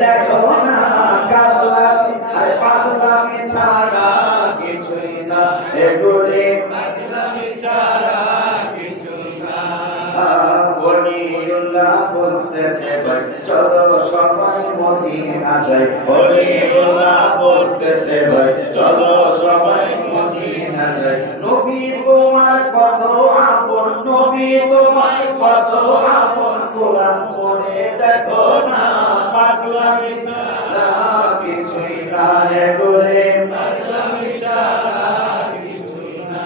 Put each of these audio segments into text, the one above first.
দেখো না কাদলামি পাগলামি ছাড়া কিছুই না এগুলি পাগলামি ছাড়া কিছুই না ওলিউল্লাহ বলতেছে ভাই চলো সবাই মদিনা যাই ওলিউল্লাহ বলতেছে ভাই চলো সবাই মদিনা যাই নবী তোমার কত আপন নবী তোমার কত আপন কোরআন পড়ে দেখো না পাগলামি ছাড়া কিছুই না এগুলি পাগলামি ছাড়া কিছুই না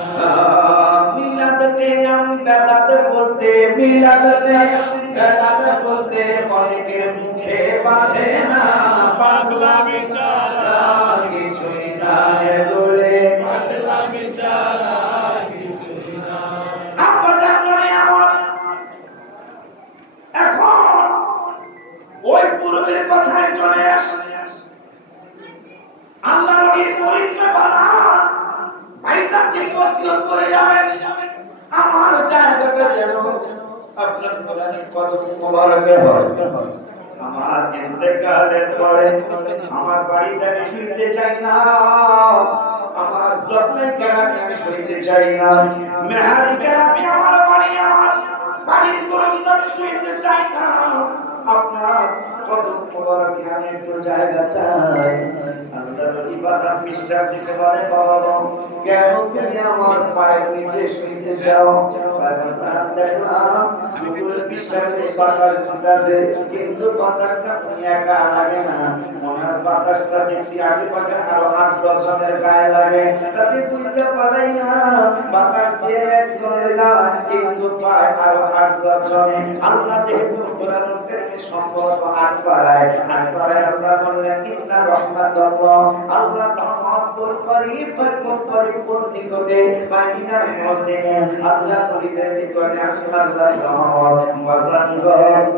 মিলাদকে আমি বেদাত বলতে মিলাদকে বেদাত বলতে অনেকের মুখে বাজে না পাগলামি ছাড়া কিছুই না এগুলি পাগলামি ছাড়া কিছুই না আপা জানলে আমার এখন ওই পূর্বের কথায় চলে আসে আল্লাহ নবীর পরিত্রে বানান ভাইজান যে ওসিয়ত করে যাবেন আমার জায়গাটা যেন আপনার কোরআনের কদম মোবারকে হয় আমার ইন্তেকালের পরে আমার বাড়িতে আমি শুইতে চাই না আমার স্বপ্নের কেরামে আমি শুইতে চাই না মেহারি কেরামে আমার বাড়ির কোরআনে আমি শুইতে চাই না আপনার কদম মোবারকে আমি একটু জায়গা চাই আল্লাহ নবী বাজার বিশ্বাস দিতে পারে বাবা কেন তুমি আমার পায়ের নিচে শুইতে যাও বাজার দেখলাম বিপুল বিশ্বাসে বাতাস দিতেছে কিন্তু বাতাসটা একা লাগে না মনের বাতাসটা দেখছি আশেপাশে আরো 8-10 জনের গায়ে লাগে তাতে বুঝতে পারাই না বাতাস দিয়ে একজনের গায়ে কিন্তু পায় আরো 8-10 জনে আল্লাহ যেহেতু কোরআনের সম্পর্ক আট পাড়ায় আল্লাহ বললেন ইন্না রাহমাতাল্লাহ আল্লাহ রহমত পরিপূর্ণ নিকটে মাইনার মুসলিম আল্লাহ নবীদের নিকটে আমি আল্লাহ রহমত ওয়াজানগো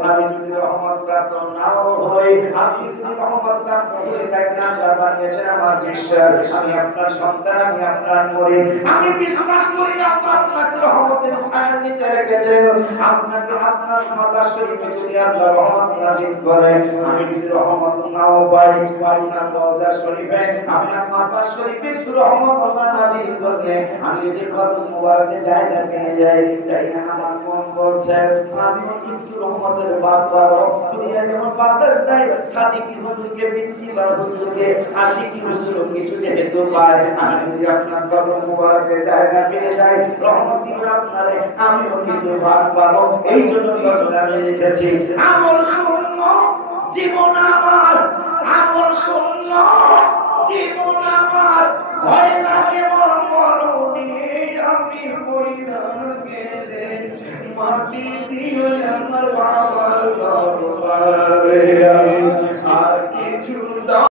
আমি যদি রহমত প্রাপ্ত নাও হই আমি যদি রহমত প্রাপ্ত হই তাই না আল্লাহ বানিয়েছে আমার বিশ্বাস আমি আপনার সন্তান আমি আপনার মুরিদ আমি বিশ্বাস করি আল্লাহ আপনাকে রহমতের ছায়ার নিচে রেখেছেন আপনাকে আপনার মাজার শরীফে যদি আল্লাহ রহমত নাযিল করে আমি যদি রহমত নাও পাই না মাজার শরীফে আমি মাজার শরীফে রহমত আল্লাহ নাযিল করলে আমি যদি কদম মোবারকে জায়গা পেয়ে যাই তাই না আমার মন বলছে আমি কিন্তু রহমতের বাবা দুনিয়া যেমন বাতাস দেয় সাদিকি হুজুরকে প্রিন্সিপাল হুজুরকে আশিকি হুজুর কিছু যেহেতু পায় আমি যদি আপনার কদম মোবারকে জায়গা পেয়ে যাই রহমত দিবেন আপনারে আমিও কিছু ভাগ পাবো এই জন্য আমি লিখেছি আমল শূন্য জীবন আমার আমল শূন্য জীবন আমার ভয় লাগে মরণে আমি বইরা গেলে মাটি দিয়ে আমার